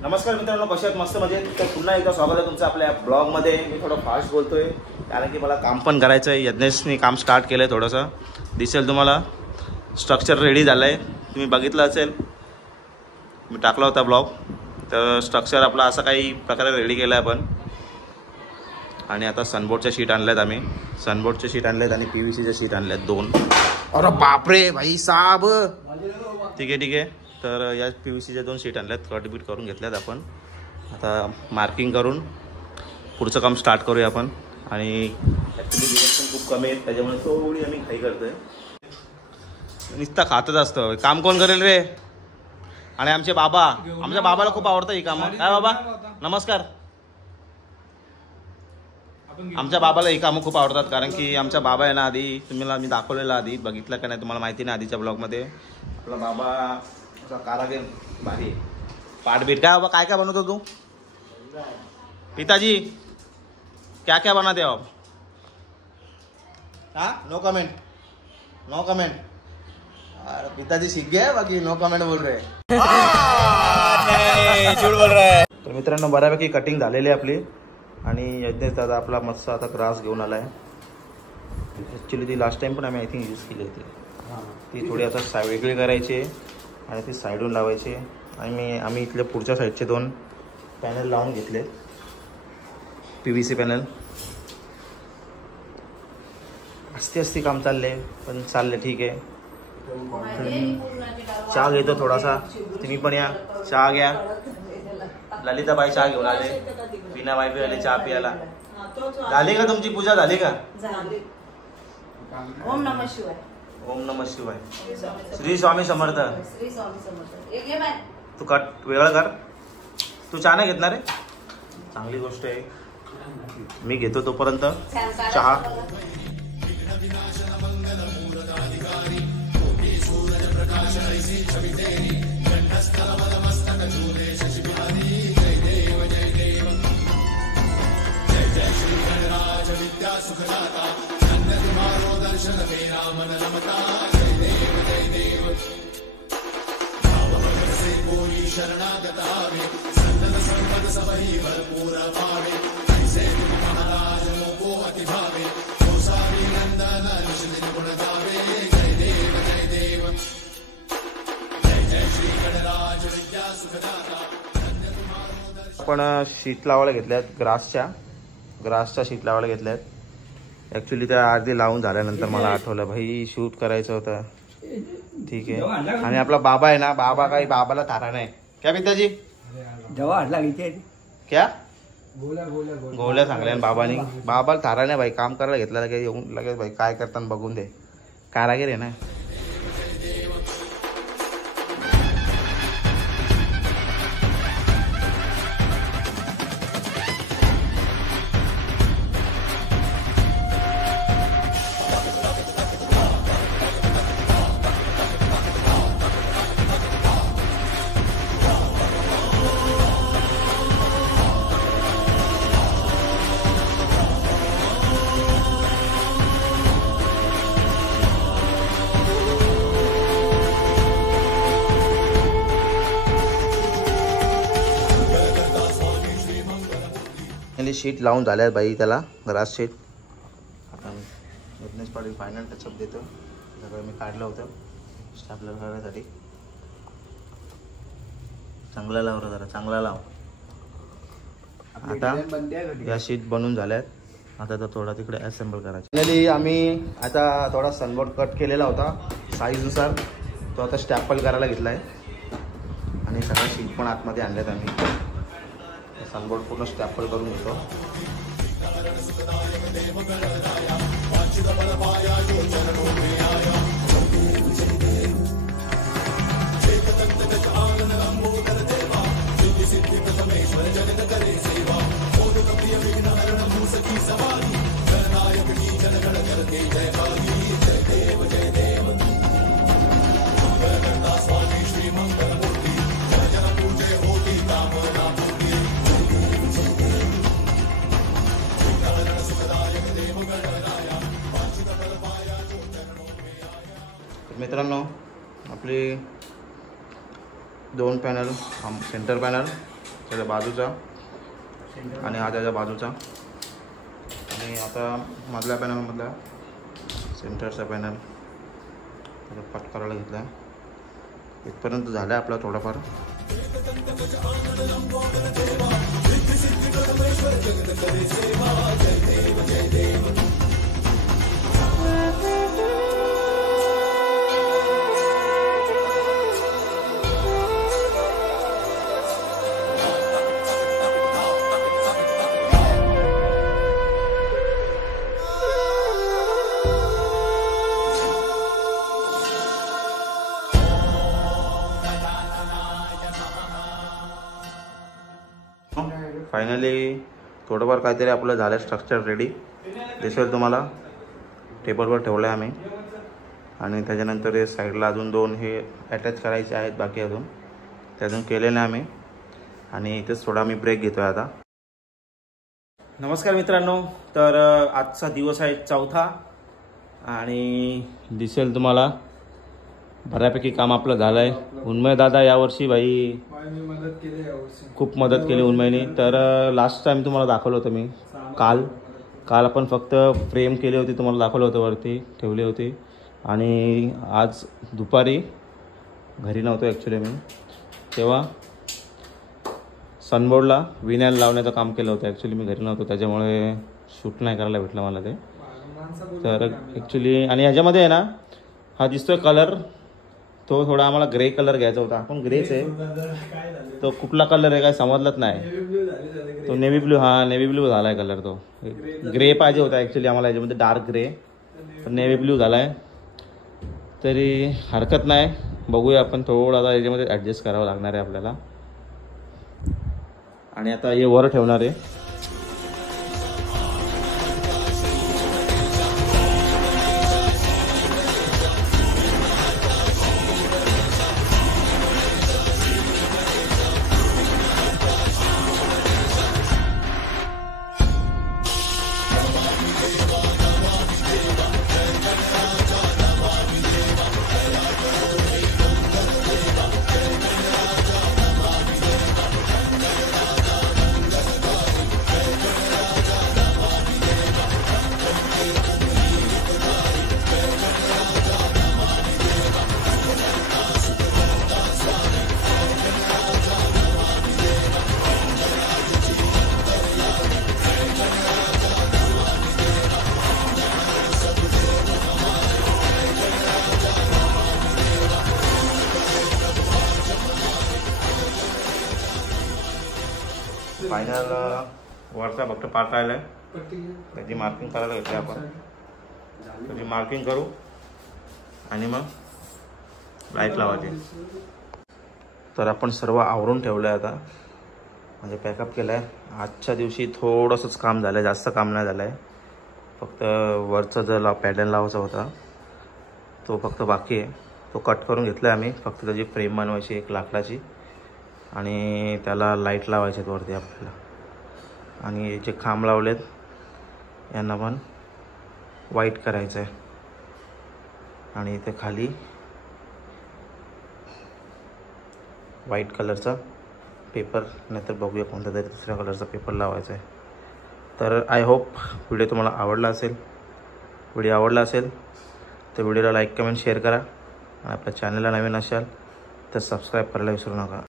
नमस्कार मित्रांनो, कसे आहात? मस्त मजेत. तर पुन्हा एकदा स्वागत आहे तुमचं आपल्या ब्लॉगमध्ये. मी थोडं फास्ट बोलतोय कारण की मला काम पण करायचं आहे. यज्ञेशने काम स्टार्ट केलं आहे. थोडंसं दिसेल तुम्हाला, स्ट्रक्चर रेडी झालं आहे. तुम्ही बघितलं असेल, मी टाकला होता ब्लॉग. तर स्ट्रक्चर आपला असा काही प्रकारे रेडी केलं आहे आपण. आणि आता सनबोर्डच्या शीट आणल्यात आम्ही. सनबोर्डच्या शीट आणल्यात आणि PVCच्या शीट आणल्यात 2. अरे बापरे भाई साहब. ठीक आहे. तर या PVCच्या 2 शीट आणल्यात, कटबीट करून घेतल्यात आपण. आता मार्किंग करून पुढचं काम स्टार्ट करूया आपण. आणि ॲक्च्युली दिवस पण खूप कमी आहेत, त्याच्यामुळे थोडी आम्ही घाई करतोय. नुसता खातच असतं. काम कोण करेल रे? आणि आमच्या बाबाला खूप आवडतं ही कामं. काय बाबा, नमस्कार. आमच्या बाबाला ही कामं खूप आवडतात कारण की आमचा बाबा आहे ना, आधी तुम्हाला मी दाखवलेला, आधी बघितलं का नाही तुम्हाला माहिती नाही, आधीच्या ब्लॉगमध्ये. आपला बाबा कारागीर भारी. पाठबीट काय बाबा, काय काय बनवतो तू? पिताजी क्या क्या बनाते हो आप? हाँ, नो कमेंट. अरे पिताजी सीख गए, बाकी नो कमेंट बोल रहे. झूठ बोल रहा है. तर मित्रांनो, बऱ्यापैकी कटिंग झालेली आहे आपली. आणि यज्ञेश दादा आपला मस्त आता ग्रास घेऊन आलाय. ॲक्च्युली ती लास्ट टाइम पण आम्ही आय थिंक यूज केली होती. ती थोडी आता वेगळी करायची आणि ती साईडून लावायची. आणि आम्ही इथले पुढच्या साईडचे 2 पॅनल लावून घेतले, PVC पॅनल. अस्ती काम चालले, पण चालले ठीक आहे. चहा घेतो थोडासा, तुम्ही पण या, चहा घ्या. ललिताबाई चहा घेऊन आले, वीणाबाई बी आले चहा पियाला. झाली का तुमची पूजा? झाली का? ओम नमः शिवाय. ओम नमः शिवाय. श्री स्वामी समर्थ. श्री स्वामी समर्थ. तू कट वेगळं कर. तू चहा नाही घेतणार आहे? चांगली गोष्ट आहे. मी घेतो तोपर्यंत चहा. आपण शीट लावायला घेतल्यात, ग्रासच्या शीट लावायला घेतल्यात. ॲक्च्युली त्या अर्धी लावून झाल्यानंतर मला आठवलं भाई शूट करायचं होतं. ठीक आहे. आणि आपला बाबा आहे ना, बाबाला थारा नाही. क्या पिताजी? क्या गोल्या सांगल्या बाबांनी. बाबाला थारा नाही भाई, काम करायला घेतलं लगेच येऊन लगेच भाई काय करताना बघून दे. कारागीर आहे ना. शीट लावून झाल्यात बाई, त्याला ग्रास शीट. आता यज्ञेश पाटील फायनल टचअप देतो. सगळं मी काढलं होतं स्टॅपलर करण्यासाठी. चांगला लाव रे, जरा चांगला लाव. आता या शीट बनवून झाल्यात. आता तर थोडा तिकडे असेंबल करायचं. फायनली आम्ही आता थोडा सनबोर्ड कट केलेला होता साईजनुसार, तो आता स्टॅपल करायला घेतला आहे. आणि सगळ्या शीट पण आतमध्ये आणल्यात आम्ही. सनबोर्ड पूर्ण स्टॅपल करून घेतो. जय देव जय देव मित्रांनो आपली 2 पॅनल, सेंटर पॅनल त्याच्या बाजूचा आणि हा त्याच्या बाजूचा, आणि आता मधल्या पॅनलमधला सेंटरचा पॅनल त्याचा कट करायला घेतला आहे. इथपर्यंत झालं आहे आपला थोडाफार. फायनली थोडंफार काहीतरी आपलं झालं, स्ट्रक्चर रेडी दिसेल तुम्हाला. टेबलवर ठेवलं आहे आम्ही, आणि त्याच्यानंतर हे साईडला अजून 2 हे अटॅच करायचे आहेत बाकी अजून, ते अजून केले नाही आम्ही. आणि इथेच थोडा आम्ही ब्रेक घेतो आहे आता. नमस्कार मित्रांनो, तर आजचा दिवस आहे 4था आणि दिसेल तुम्हाला बऱ्यापैकी काम आपलं झालं आहे. उन्मय दादा यावर्षी भाई खूप मदत केली उन्मयनी. तर लास्ट टाइम तुम्हाला दाखवलं होतं मी काल आपण फक्त फ्रेम केली होती, तुम्हाला दाखवलं होतं वरती ठेवली होती. आणि आज दुपारी घरी नव्हतो ॲक्च्युली मी, तेव्हा सनबोर्डला विनॅल लावण्याचं काम केलं होतं. ॲक्च्युली मी घरी नव्हतो त्याच्यामुळे शूट नाही करायला भेटलं मला ते. तर ॲक्च्युली आणि ह्याच्यामध्ये आहे ना, हा दिसतोय कलर, तो थोडा आम्हाला ग्रे कलर घ्यायचा होता. आपण ग्रेच आहे, तो कुठला कलर आहे काय समजलंच नाही. तो नेव्ही ब्ल्यू, हा नेव्ही ब्ल्यू झाला आहे कलर. तो ग्रे पाहिजे होता ॲक्च्युली आम्हाला, याच्यामध्ये डार्क ग्रे, पण नेव्ही ब्ल्यू झाला आहे. तरी हरकत नाही, बघूया आपण थोडा आता याच्यामध्ये ॲडजस्ट करावं लागणार आहे आपल्याला. आणि आता हे वर ठेवणार आहे. फायनल वरचा फक्त पार्ट राहिला आहे, त्याची मार्किंग करायला घेतली आपण. त्याची मार्किंग करू आणि मग लाईट लावायची. तर आपण सर्व आवरून ठेवलं आहे आता, म्हणजे पॅकअप केलं आहे. आजच्या दिवशी थोडंसंच काम झालं आहे, जास्त काम नाही झालं आहे. फक्त वरचा जो पॅडल लावायचा होता तो फक्त बाकी आहे, तो कट करून घेतला आहे आम्ही. फक्त त्याची फ्रेम बनवायची एक लाकडाची, आणि त्याला लाईट लावायचे आहेत वरती आपल्याला. आणि जे खांब लावलेत यांना पण व्हाईट करायचं आहे. आणि इथे खाली व्हाईट कलरचा पेपर, नाहीतर बघूया कोणत्या तरी दुसऱ्या कलरचा पेपर लावायचा आहे. तर आय होप व्हिडिओ तुम्हाला आवडला असेल. व्हिडिओ आवडला असेल तर व्हिडिओला लाईक, कमेंट, शेअर करा. आणि आपल्या चॅनलला नवीन असाल तर सबस्क्राईब करायला विसरू नका.